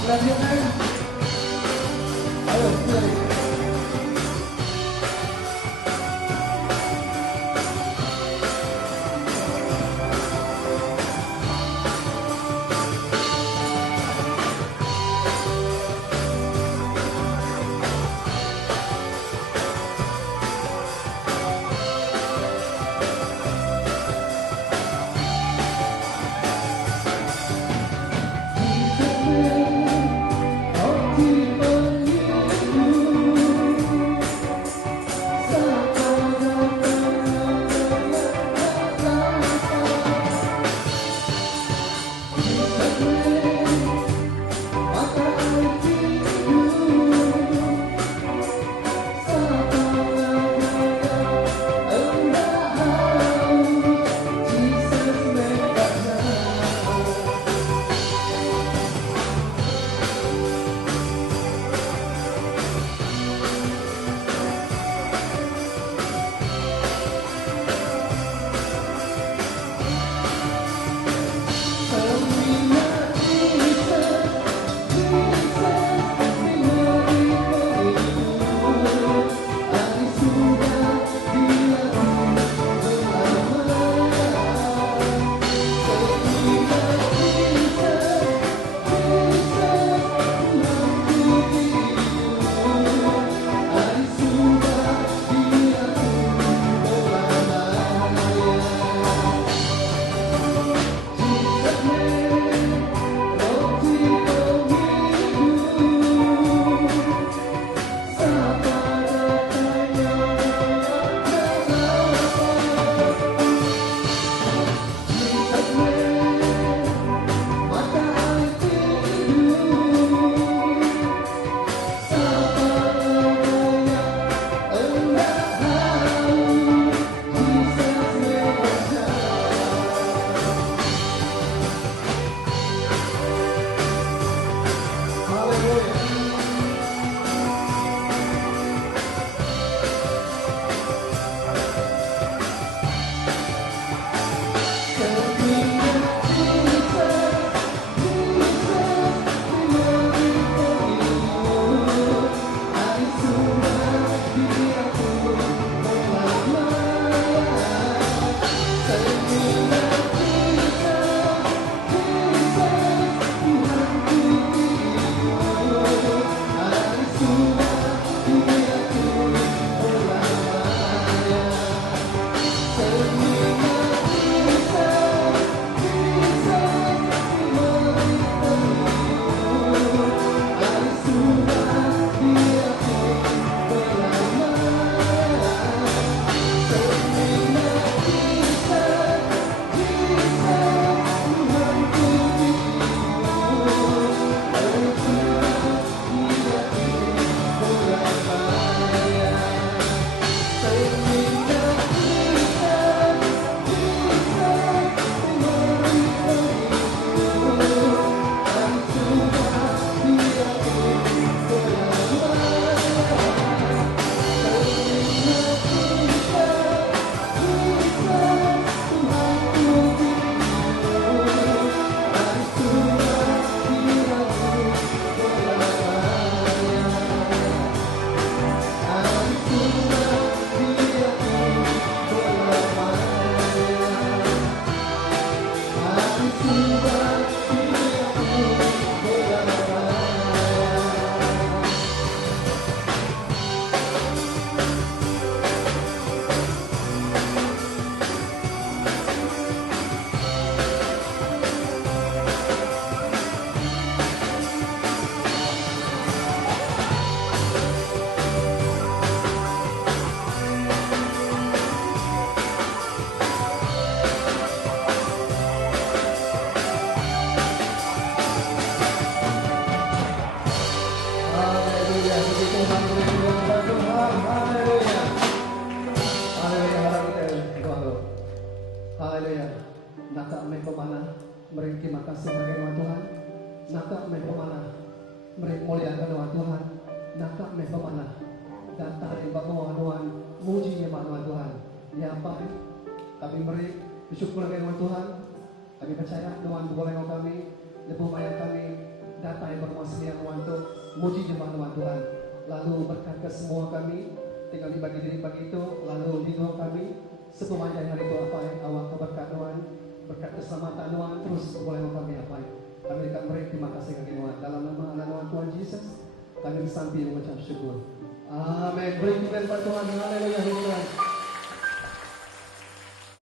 Selanjutnya, ayo pilih. Haleluya. Naka may pemana, meri terima kasih bagi Tuhan. Naka may pemana, meri muliakan Tuhan. Naka may pemana, datang dari bawah Tuhan, muji nama Tuhan. Ya Pak, kami beri bersyukur bagi Tuhan. Kami percaya Tuhan boleh kami, lepas mayat kami, Data yang bermuaslian Tuhan, muji jemaat Tuhan. Lalu berkat ke semua kami, tinggal dibagi diri pagi itu, lalu di doa kami, sepanjang hari itu apa yang awak berkat Tuhan, berkat keselamatan Tuhan, terus boleh kami apa yang kami akan beri terima kasih kepada Tuhan. Dalam nama anak Tuhan Yesus, kami sambil mengucap syukur. Amin. Beri Tuhan Tuhan, haleluya Tuhan.